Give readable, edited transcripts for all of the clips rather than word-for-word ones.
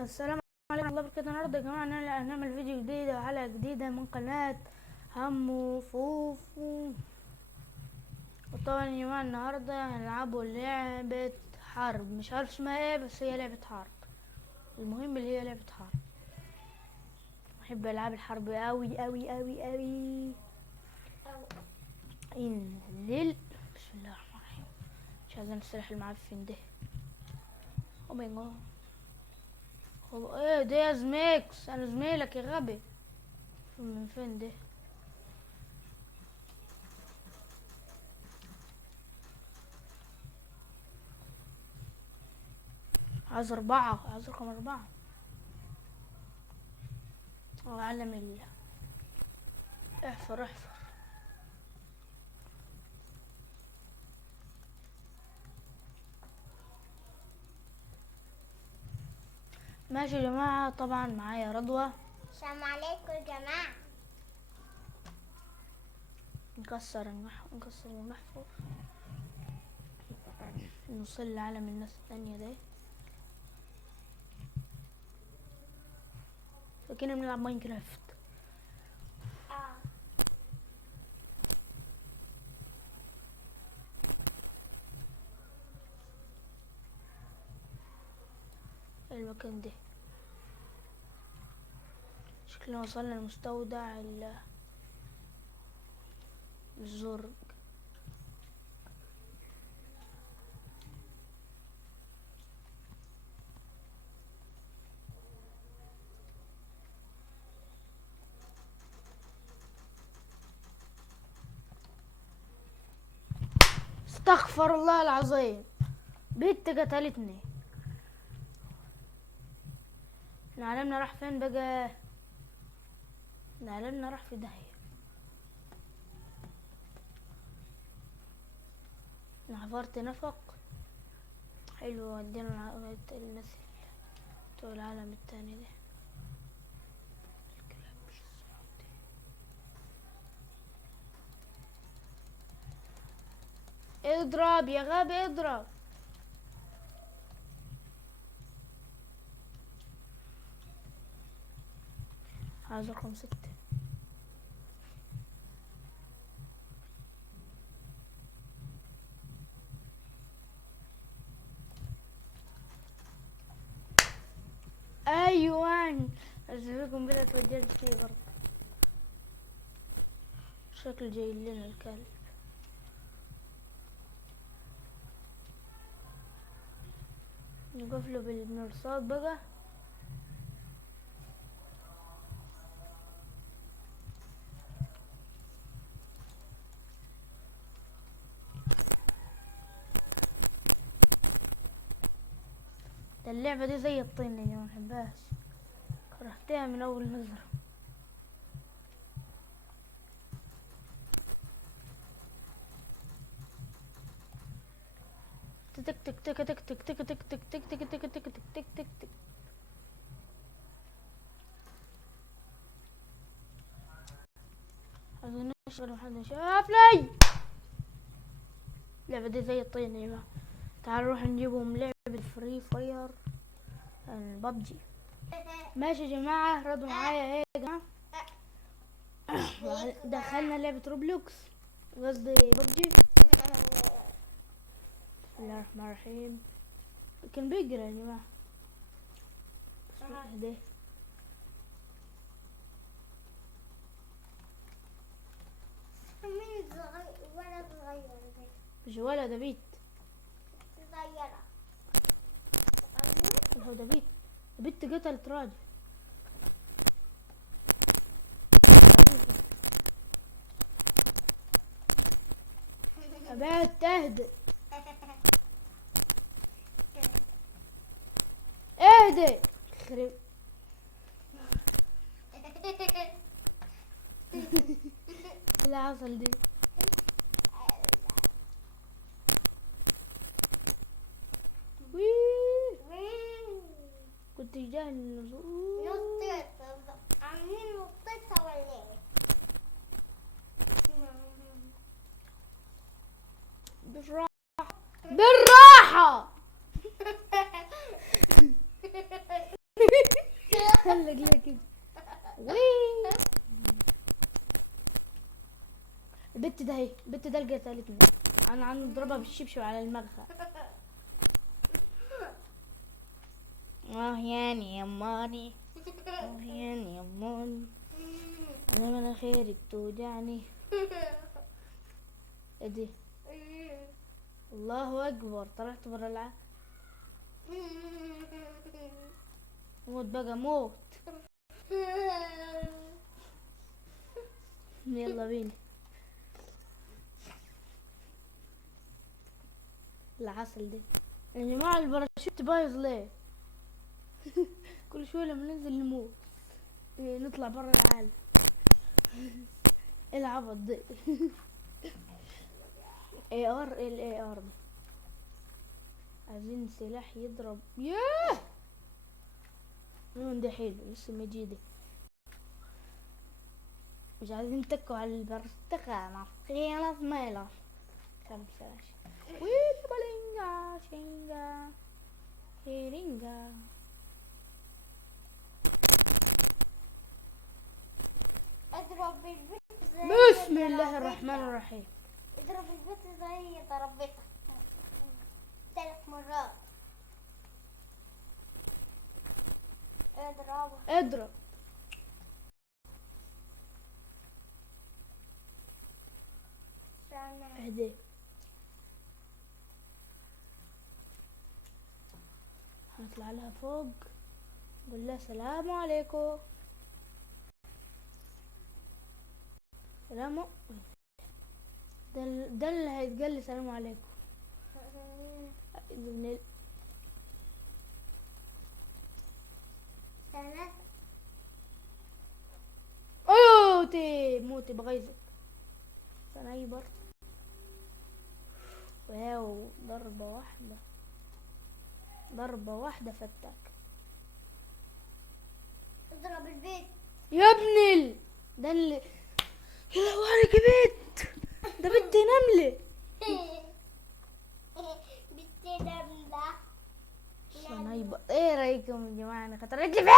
السلام عليكم ورحمة الله وبركاته. النهارده يا جماعة هنعمل فيديو جديد وحلقة جديدة من قناة همو فوفو. وطبعا يا جماعة النهارده هنلعبوا لعبة حرب، مش عارف اسمها ايه بس هي لعبة حرب. المهم اللي هي لعبة حرب. بحب العاب الحرب اوي اوي اوي اوي. انزل. بسم الله الرحمن الرحيم. مش عايزين السلاح المعفن ده. او ماي جاد. ايه ده يا زميكس؟ انا زميلك يا غبي. من فين ده؟ عايز عايز رقم 4. علم الله. احفر. ماشي يا جماعة، طبعا معايا رضوى. السلام عليكم يا جماعة. نكسر ونحفر نوصل لعالم الناس التانية ده. فكنا بنلعب ماينكرافت. المكان ده شكلنا وصلنا لمستودع الزرق. استغفر الله العظيم، بنت قتلتني. احنا عالمنا راح فين بقى؟ احنا عالمنا راح في داهية. انا حفرت نفق حلو، ودينا الناس بتوع العالم التاني ده. اضرب يا غبي اضرب. عايز رقم 6. ايوان اشوفكم بدأت اتوجهت فيه برضه. شكل جاي لنا الكلب. نقف له بالمرصاد بقى. ده اللعبة دي زي الطين يا جماعة، محبهاش، كرهتها من اول نظرة. تك تك تك تك تك تك تك تك تك تك تك تك تك تك تك تك. عايزين نشغل محد شافني. اللعبة دي زي الطين يا جماعة. تعالوا نروح نجيبهم لعبة فري فاير ببجي. ماشي يا جماعة، ردوا معايا ايه يا جماعة. دخلنا لعبة روبلوكس، قصدي ببجي. بسم الله الرحمن الرحيم. كان بيقرا يا جماعة. بسم الله ده. مين ولا صغير مش ولد، ده بيت. صغيرة. هو ده بيت. بنت قتلت راجل. أبات تهدئ. اهدئ خرب. اللي حصل دي؟ كنت جاهل للنزول. نطيت. عاملين نطيتها ولا ايه؟ بالراحة. رجلها كده. وي البت ده اهي، البت ده اللي قتلتني. انا نضربها بالشبشب على دماغها. يعني يا ماني، يعني يا ماني، انا مناخيري بتوجعني. ايه دي؟ الله اكبر، طلعت برا العالم. موت بقى موت. يلا بينا. اللي حصل ده يا جماعة، الباراشوت بايظ ليه؟ كل شوية لما ننزل نموت، نطلع برا العالم. ايه العبط ده؟ اي ار، ايه الاي ار ده؟ عايزين سلاح يضرب. ياه ده حلو، لسه ما ده. مش عايزين تكوا على البرتقالة خيانة ميلة. خمسة ويبلينجا شينجا هيرينجا. اضرب البيت زي بسم الله الرحمن الرحيم. اضرب البيت زي ضربتك 3 مرات. اضرب. اهدي. هنطلع لها فوق، نقول لها السلام عليكم. سلام. ده اللي هيتقال لي السلام عليكم. موتي بغيظك سنايبر. واو، ضربة واحدة فتاك. اضرب البيت يا ابني ده اللي يا لهوي عليك بيت، ده بنت نملة. بنت نملة سنايبر. ايه رايكم يا جماعة؟ انا خطرت لي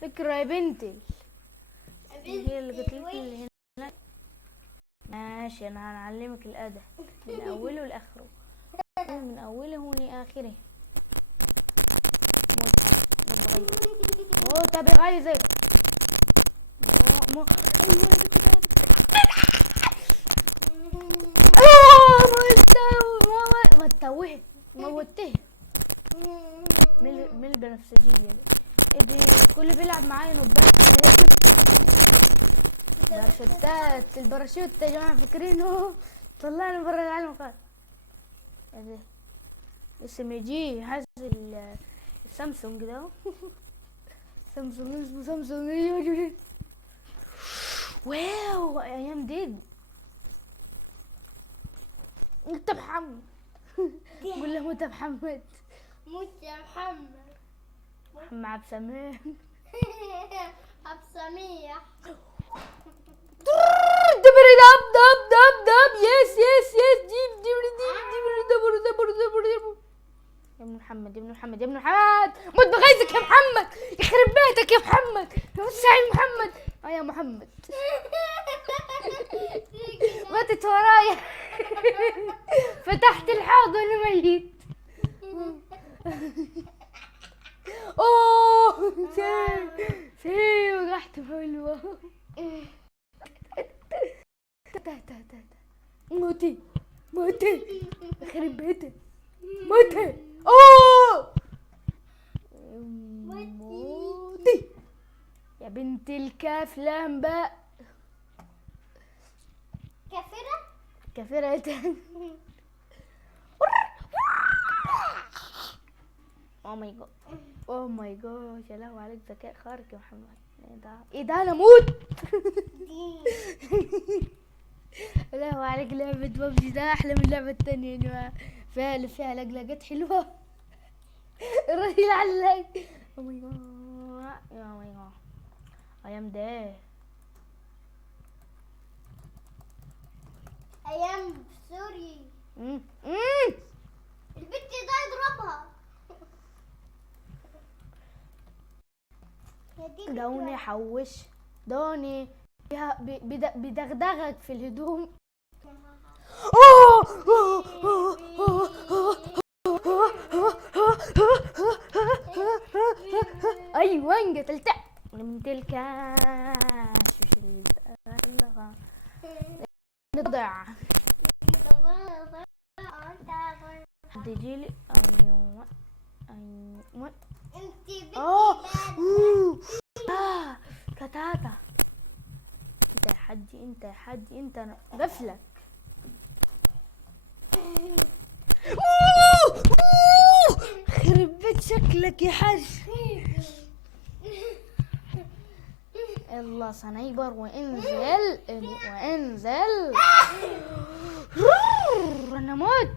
فكرة يا بنتي. هي اللي قلت لك اللي هنا. ماشي، انا هنعلمك الادب من اوله لاخره، من اوله لاخره. موت بغيظك. ايوه ما تتوهت، موتته من البنفسجية. دي كل بيلعب معايا نوبات. باراشوتات، الباراشوت يا جماعة فاكرينه؟ طلعنا برا العالم خالص. ايه اسم يجي حاسس السامسونج ده. سامسونج، اسمه سامسونج. واو ايام ديد. انت محمد. قول له موت محمد. موت يا محمد. محمد عبد السميع. عبد السميع. دبر دب يس جيب دبر. يا ابن محمد، يا ابن محمد، يا ابن محمد، موت بغيظك يا محمد، يخرب بيتك يا محمد، وسع يا محمد. يا محمد ماتت ورايا. فتحت الحوض وانا ميت. اوه سي وقعت حلوة. موتي يخرب بيتك. موتي. اوه موتي يا بنت الكاف لامبا. كافرة تاني. اوه ماي جاد يا لهوي عليك ذكاء خارق يا محمد. ايه ده انا موت. يا لهوي عليك، لعبة ببجي ده احلى من اللعبة التانية يا جماعة. فيها لقلقات حلوة. الراجل علق. او ماي جاد يا ماي جاد ايام ده. ايام سوري. البنت ده يضربها. دوني حوش دوني بدغدغك في الهدوم. ايوه قتلت من تلك نضع حد يجيلي. ايوه ايوه كتاتا. انت يا حجي انت يا حجي انت، انا غفلك. خرب بيت شكلك يا حاج. يلا سنيبر وانزل وانزل. انا مت.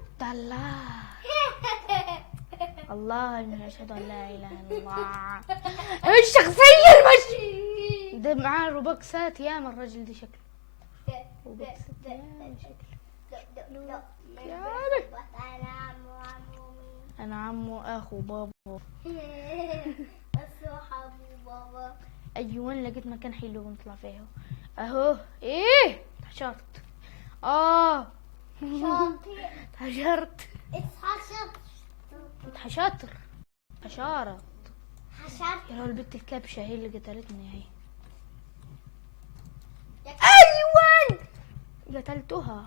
الله اني اشهد ان لا اله الا الله. الشخصيه المش ده معاه روبوكسات ياما الرجل ده شكله روبوكسات ياما شكله. انا عمو اخو بابا. ايوه لقيت مكان حلو نطلع فيه اهو. ايه اتحشرت. اتحشرت. اتحشرت. حشارة. يا البنت الكبشة هي اللي قتلتني اهي. ايوه قتلتها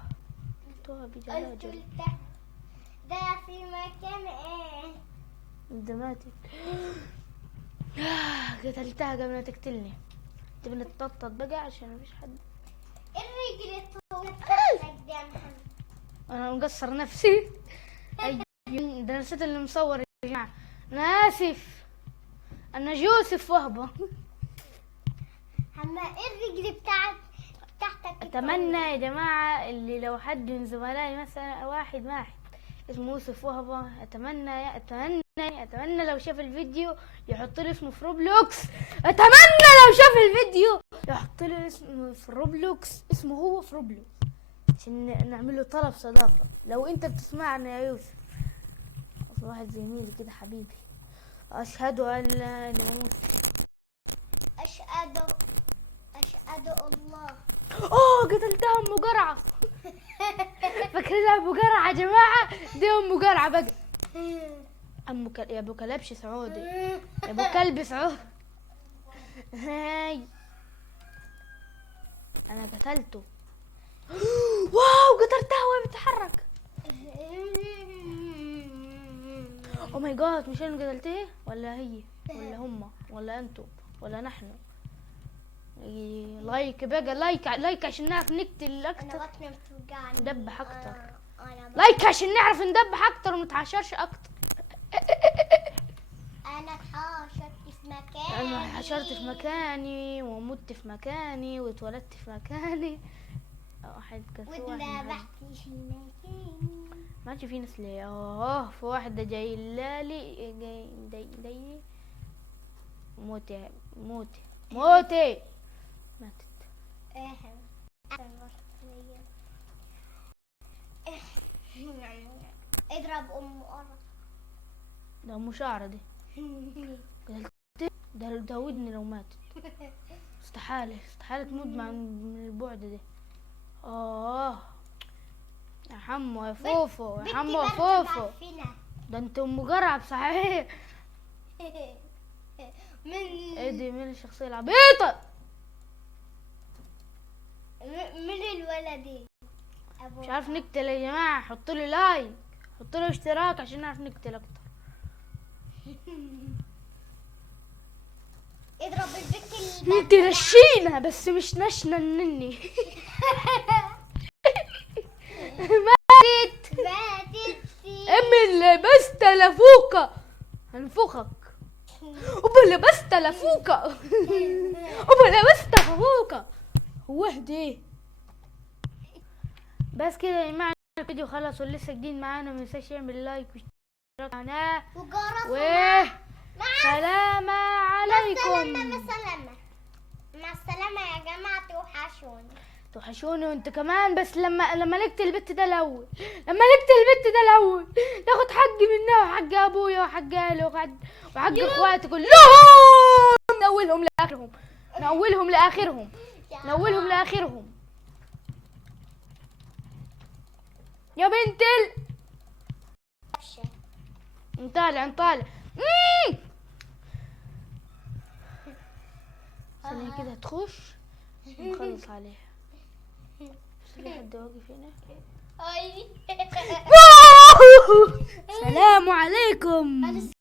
بجلاجل. ده في مكان ايه؟ دماتك. قتلتها قبل ما تقتلني. تبي نتنطط بقى عشان مفيش حد. الرجل طولت. انا مقصر نفسي. ايوه ده نسيت اللي مصور يا جماعه. انا اسف. انا جوزف وهبه. اما الرجل بتاعتك. اتمنى يا جماعه اللي لو حد من زملائي مثلا واحد اسمه يوسف وهبه، اتمنى لو شاف الفيديو يحط لي اسمه في روبلوكس. اتمنى لو شاف الفيديو يحط لي اسمه في روبلوكس، اسمه هو في روبلوكس، عشان نعمل له طلب صداقه. لو انت بتسمعنا يا يوسف، اصل واحد زميلي كده حبيبي. اشهد ان لا اله الا الله. اشهد الله. قتلتها ام قرعه. فاكرينها ابو قرعه يا جماعه؟ دي ام قرعه بقى. يا ابو كلبش سعودي، يا ابو كلب سعودي. هاي انا قتلته. واو قتلتها وهي بتتحرك. او ماي جاد، مش انا قتلتها ولا هي ولا هما ولا انتم ولا نحن؟ لايك بقى، لايك عشان نعرف نقتل اكتر، ندبح اكتر. لايك عشان نعرف ندبح اكتر ونتعشرش اكتر. انا اتحشرت في مكاني ومت في مكاني واتولدت في مكاني. واحد كان في واحد في مكاني. ما في ناس ليه. في واحدة جاي لالي جاي موتي ماتت. اضرب ام قرة. ده ام شعرة دي. ده ودني لو ماتت. استحالة تموت من البعد ده. يا حمو يا فوفو يا حمو يا فوفو. ده انت ام قرعة صحيح. ايه دي؟ مين الشخصية العبيطة؟ من الولدين. مش عارف نقتل يا جماعة. حطوا لي لايك، حطوا لي اشتراك عشان نعرف نقتل اكتر. اضرب البت انت نشينا بس مش نشنا مني. ماتت. امي لبست لفوكا هنفخك. لبست لفوكا. لبست لفوكا. هو اهدي بس كده يا جماعه. الفيديو خلص ولسه جديد معانا، متنساش يعمل لايك واشتراك معانا سلام عليكم. مع السلامة يا جماعة. توحشوني وانت كمان. بس لما نقتل البت ده الاول، ناخد حقي منها وحق ابويا وحق اهلي وحق اخواتي كلهم، نولهم. آخرهم، من أولهم لآخرهم، من أولهم لآخرهم. يا بنت نطالع نطالع. ثانية كده تخش نخلص عليها. بس في حد واقف هنا. أي. سلام عليكم.